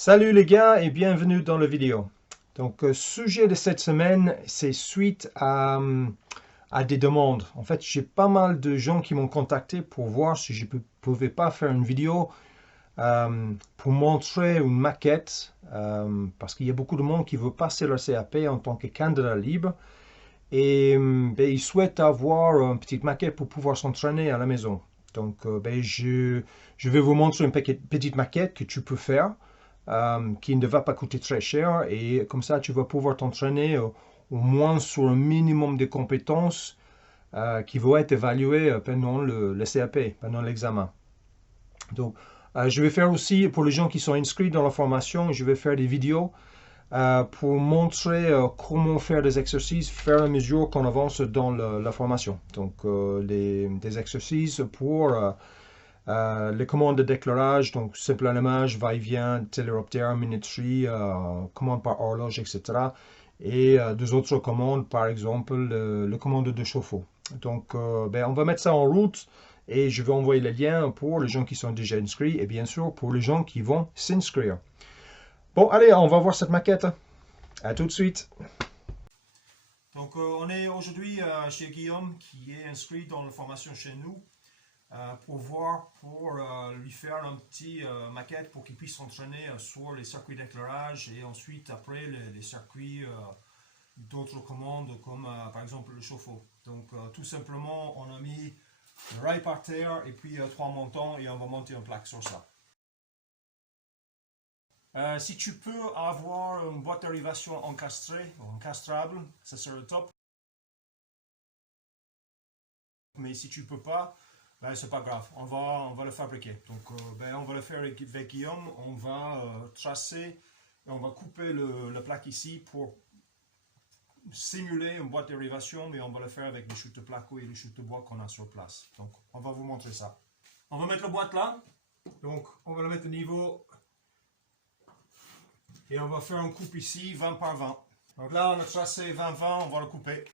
Salut les gars et bienvenue dans la vidéo. Sujet de cette semaine, c'est suite à des demandes. En fait, j'ai pas mal de gens qui m'ont contacté pour voir si je ne pouvais pas faire une vidéo pour montrer une maquette, parce qu'il y a beaucoup de monde qui veut passer leur CAP en tant que candidat libre et ils souhaitent avoir une petite maquette pour pouvoir s'entraîner à la maison. Je vais vous montrer une petite maquette que tu peux faire qui ne va pas coûter très cher et comme ça tu vas pouvoir t'entraîner au moins sur un minimum de compétences qui vont être évaluées pendant le CAP, pendant l'examen. Je vais faire aussi pour les gens qui sont inscrits dans la formation, je vais faire des vidéos pour montrer comment faire des exercices, faire à mesure qu'on avance dans la formation. Des exercices pour les commandes de déclarage, donc simple allumage, va-et-vient, téléoptère, minuterie, commande par horloge, etc. Et deux autres commandes, par exemple, le commande de chauffe-eau. On va mettre ça en route et je vais envoyer les liens pour les gens qui sont déjà inscrits et bien sûr pour les gens qui vont s'inscrire. Bon, allez, on va voir cette maquette. À tout de suite. On est aujourd'hui chez Guillaume qui est inscrit dans la formation chez nous pour lui faire un petit maquette pour qu'il puisse s'entraîner sur les circuits d'éclairage et ensuite après les circuits d'autres commandes comme par exemple le chauffe-eau. Tout simplement on a mis le rail par terre et puis trois montants et on va monter une plaque sur ça. Si tu peux avoir une boîte d'arrivation encastrée ou encastrable, ça serait le top. Mais si tu peux pas, ben, c'est pas grave, on va le fabriquer. On va le faire avec Guillaume, on va tracer et on va couper la plaque ici pour simuler une boîte de dérivation, mais on va le faire avec les chutes de placo et les chutes de bois qu'on a sur place. Donc on va vous montrer ça. On va mettre la boîte là, donc on va la mettre au niveau et on va faire une coupe ici 20 par 20. Donc là on a tracé 20-20, on va le couper.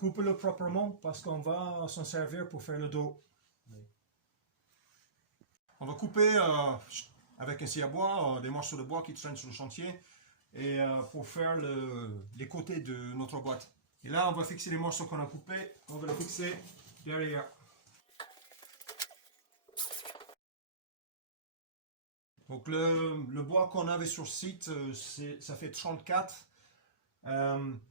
Coupe-le proprement parce qu'on va s'en servir pour faire le dos. On va couper avec un scie à bois des morceaux de bois qui traînent sur le chantier et pour faire les côtés de notre boîte. Et là, on va fixer les morceaux qu'on a coupés, on va les fixer derrière. Donc le bois qu'on avait sur site, ça fait 34.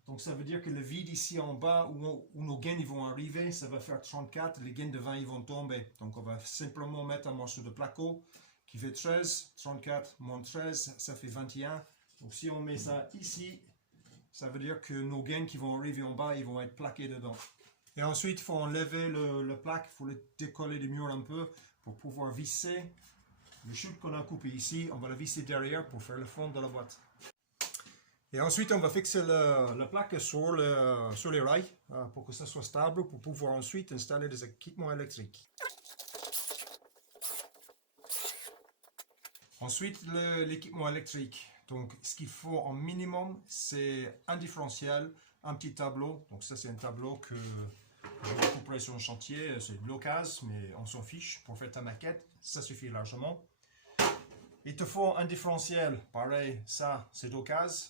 Donc ça veut dire que le vide ici en bas où nos gaines ils vont arriver, ça va faire 34, les gaines de 20 ils vont tomber. Donc on va simplement mettre un morceau de placo qui fait 13, 34 moins 13, ça fait 21. Donc si on met ça ici, ça veut dire que nos gaines qui vont arriver en bas, ils vont être plaqués dedans. Et ensuite, il faut enlever le plaque, il faut le décoller du mur un peu pour pouvoir visser le chute qu'on a coupé ici. On va le visser derrière pour faire le fond de la boîte. Et ensuite, on va fixer la plaque sur les rails pour que ça soit stable pour pouvoir ensuite installer des équipements électriques. Ensuite, l'équipement électrique. Donc, ce qu'il faut en minimum, c'est un différentiel, un petit tableau. Donc, ça, c'est un tableau que je couperai sur un chantier. C'est de l'occasion, mais on s'en fiche. Pour faire ta maquette, ça suffit largement. Il te faut un différentiel. Pareil, ça, c'est d'occasion.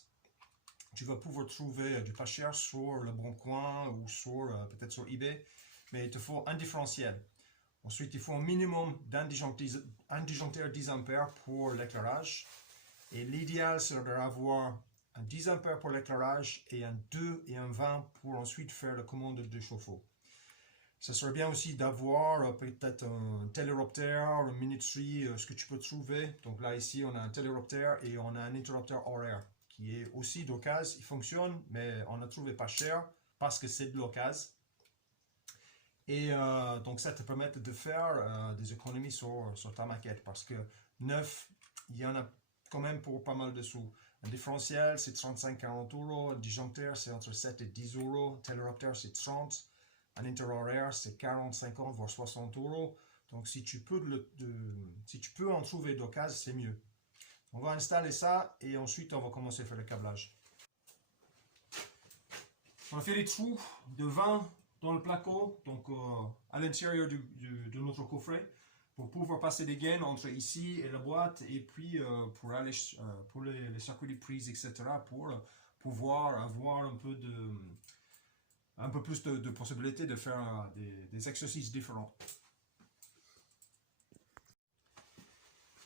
Tu vas pouvoir trouver du pas cher sur le Bon Coin ou peut-être sur eBay, mais il te faut un différentiel. Ensuite, il faut un minimum d'un disjoncteur 10 A pour l'éclairage. Et l'idéal serait d'avoir un 10 A pour l'éclairage et un 2 et un 20 pour ensuite faire la commande de chauffe-eau. Ça serait bien aussi d'avoir peut-être un téléoptère, une minuterie, ce que tu peux trouver. Donc là, ici, on a un téléoptère et on a un interrupteur horaire qui est aussi d'occasion. Il fonctionne, mais on a trouvé pas cher parce que c'est de l'occasion. Et donc ça te permet de faire des économies sur ta maquette parce que neuf, il y en a quand même pour pas mal de sous. Un différentiel, c'est 35-40 euros. Un disjoncteur, c'est entre 7 et 10 euros. Un téléoptère, c'est 30. Un interhoraire, c'est 40, 50, voire 60 euros. Donc si tu peux en trouver d'occasion, c'est mieux. On va installer ça et ensuite on va commencer à faire le câblage. On a fait des trous de 20 dans le placo, donc à l'intérieur de notre coffret. pour pouvoir passer des gaines entre ici et la boîte, et puis pour aller pour les circuits de prise, etc., pour pouvoir avoir un peu plus de possibilités de faire des exercices différents.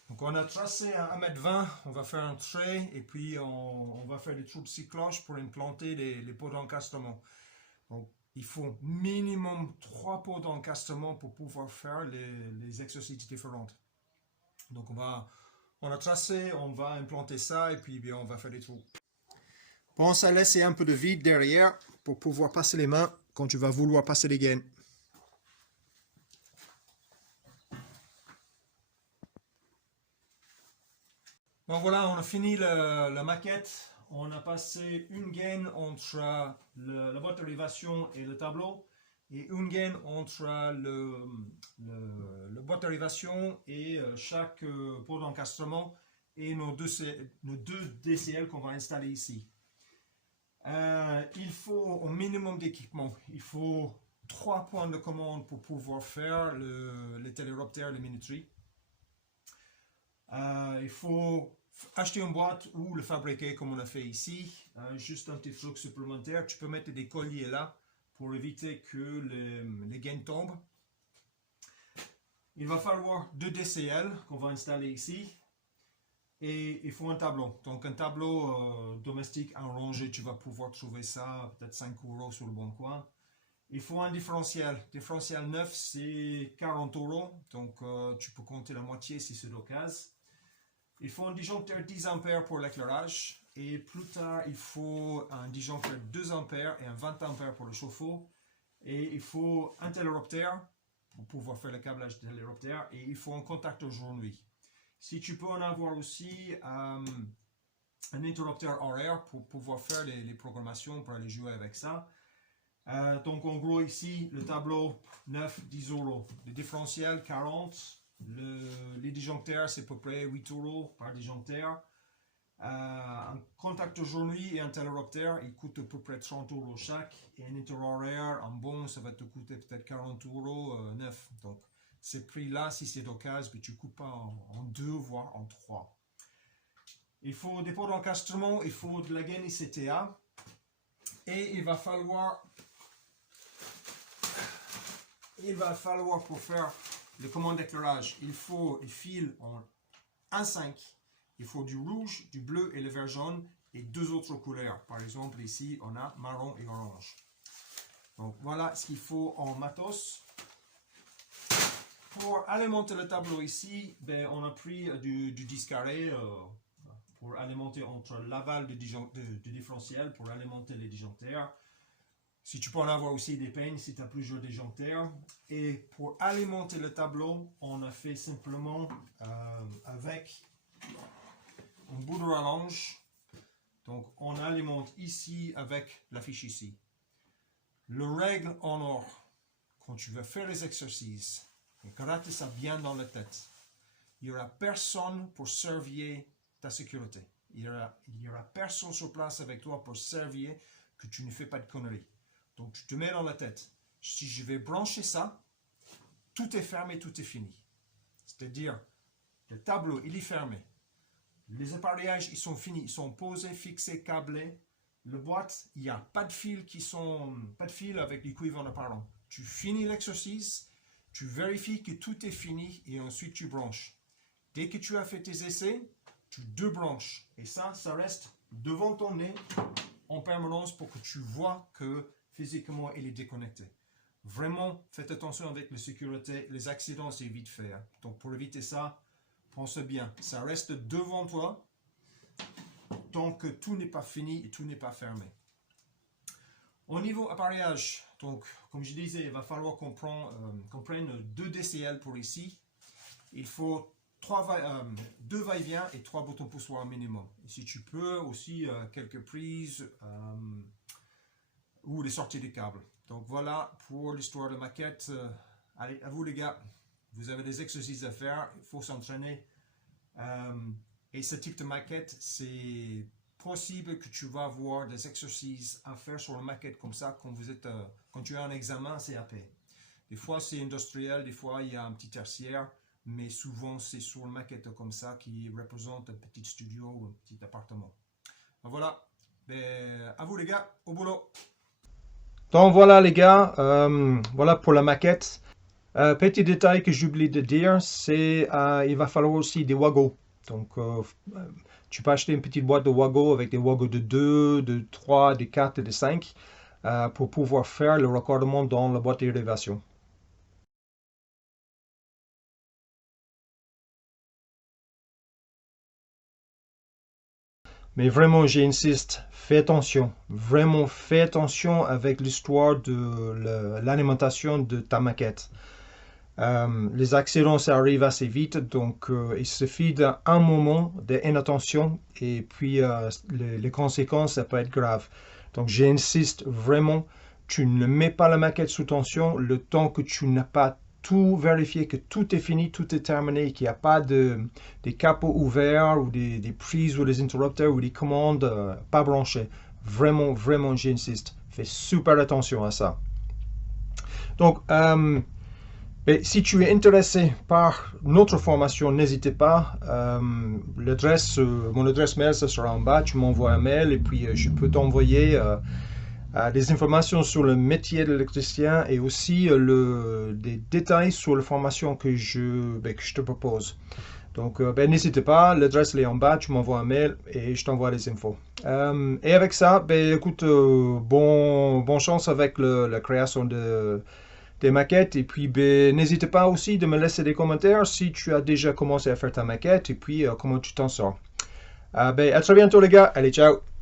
Donc on a tracé un 1,20 m, on va faire un trait, et puis on va faire des trous de cyclage pour implanter les pots d'encastrement. Donc il faut minimum 3 pots d'encastrement pour pouvoir faire les exercices différents. Donc on a tracé, on va implanter ça, et puis bien, on va faire des trous. Pense à laisser un peu de vide derrière pour pouvoir passer les mains quand tu vas vouloir passer les gaines. Donc voilà, on a fini la maquette. On a passé une gaine entre la boîte d'arrivation et le tableau, et une gaine entre le boîte d'arrivation et chaque pot d'encastrement, et nos deux DCL qu'on va installer ici. Il faut au minimum d'équipement. Il faut 3 points de commande pour pouvoir faire les téléroptères, les minuteries. Il faut acheter une boîte ou le fabriquer comme on a fait ici. Juste un petit truc supplémentaire, tu peux mettre des colliers là pour éviter que les gaines tombent. Il va falloir 2 DCL qu'on va installer ici. Et il faut un tableau. Donc un tableau domestique en rangée, tu vas pouvoir trouver ça peut-être 5 € sur le bon coin. Il faut un différentiel. Différentiel neuf, c'est 40 €. Donc tu peux compter la moitié si c'est l'occasion. Il faut un disjoncteur 10 A pour l'éclairage. Et plus tard, il faut un disjoncteur 2 A et un 20 A pour le chauffe-eau. Et il faut un téléroptère pour pouvoir faire le câblage de téléroptère. Et il faut un contacteur jour-nuit. Si tu peux en avoir aussi un interrupteur horaire pour pouvoir faire les programmations, pour aller jouer avec ça. Donc en gros ici, le tableau 9, 10 €. Le différentiel 40. Les disjoncteurs c'est à peu près 8 € par disjoncteur. Un contacteur jour-nuit et un téléroptère, il coûte à peu près 30 € chaque. Et un interhoraire, en bon, ça va te coûter peut-être 40 € neuf. Donc ces prix-là, si c'est d'occasion, tu ne coupes pas en 2, voire en 3. Il faut des pots d'encastrement, il faut de la gaine ICTA. Et il va falloir pour faire les commandes d'éclairage, il faut des fils en 1,5. Il faut du rouge, du bleu et le vert jaune, et 2 autres couleurs. Par exemple, ici, on a marron et orange. Donc voilà ce qu'il faut en matos. Pour alimenter le tableau ici, ben, on a pris du 10 carré pour alimenter entre l'aval du différentiel, pour alimenter les disjoncteurs. Si tu peux en avoir aussi des peignes, si tu as plusieurs disjoncteurs. Et pour alimenter le tableau, on a fait simplement avec un bout de rallonge. Donc on alimente ici avec la fiche ici. Le règle en or, quand tu veux faire les exercices, gratte ça bien dans la tête. Il n'y aura personne pour surveiller ta sécurité. Il y aura personne sur place avec toi pour surveiller que tu ne fais pas de conneries. Donc tu te mets dans la tête. Si je vais brancher ça, tout est fermé, tout est fini. C'est-à-dire, le tableau, il est fermé. Les appareillages, ils sont finis, ils sont posés, fixés, câblés. Le boîte, il n'y a pas de fil avec du cuivre en apparent. Tu finis l'exercice, tu vérifies que tout est fini et ensuite tu branches. Dès que tu as fait tes essais, tu débranches. Et ça reste devant ton nez en permanence pour que tu vois que physiquement il est déconnecté. Vraiment, faites attention avec la sécurité, les accidents c'est vite fait. Donc pour éviter ça, pense bien, ça reste devant toi tant que tout n'est pas fini et tout n'est pas fermé. Au niveau appareillage, donc comme je disais, il va falloir qu'on prenne 2 DCL pour ici. Il faut 2 va-et-vient et 3 boutons poussoirs minimum. Et si tu peux aussi quelques prises ou les sorties des câbles. Donc voilà pour l'histoire de maquette. Allez, à vous les gars, vous avez des exercices à faire, il faut s'entraîner. Et ce type de maquette, c'est possible que tu vas avoir des exercices à faire sur une maquette comme ça quand tu as un examen CAP. Des fois c'est industriel, des fois il y a un petit tertiaire, mais souvent c'est sur une maquette comme ça qui représente un petit studio ou un petit appartement. Voilà, à vous les gars, au boulot. Donc voilà les gars, voilà pour la maquette. Petit détail que j'oublie de dire, c'est il va falloir aussi des wagos. Donc tu peux acheter une petite boîte de wagos avec des wagos de 2, de 3, de 4 et de 5 pour pouvoir faire le raccordement dans la boîte d'élévation. Mais vraiment, j'insiste, fais attention. Vraiment, fais attention avec l'histoire de l'alimentation de ta maquette. Les accidents, ça arrive assez vite, donc il suffit d'un moment d'inattention et puis les conséquences, ça peut être grave. Donc j'insiste vraiment, tu ne mets pas la maquette sous tension le temps que tu n'as pas tout vérifié, que tout est fini, tout est terminé, qu'il n'y a pas des capots ouverts ou des prises ou des interrupteurs ou des commandes pas branchées. Vraiment, vraiment, j'insiste. Fais super attention à ça. Donc, mais si tu es intéressé par notre formation, n'hésitez pas. Mon adresse mail, ça sera en bas. Tu m'envoies un mail et puis je peux t'envoyer des informations sur le métier d'électricien et aussi des détails sur la formation que je te propose. Donc, n'hésitez pas. L'adresse est en bas. Tu m'envoies un mail et je t'envoie les infos. Et avec ça, écoute, bon chance avec la création des maquettes et puis n'hésite pas aussi de me laisser des commentaires si tu as déjà commencé à faire ta maquette et puis comment tu t'en sors. À très bientôt les gars, allez ciao!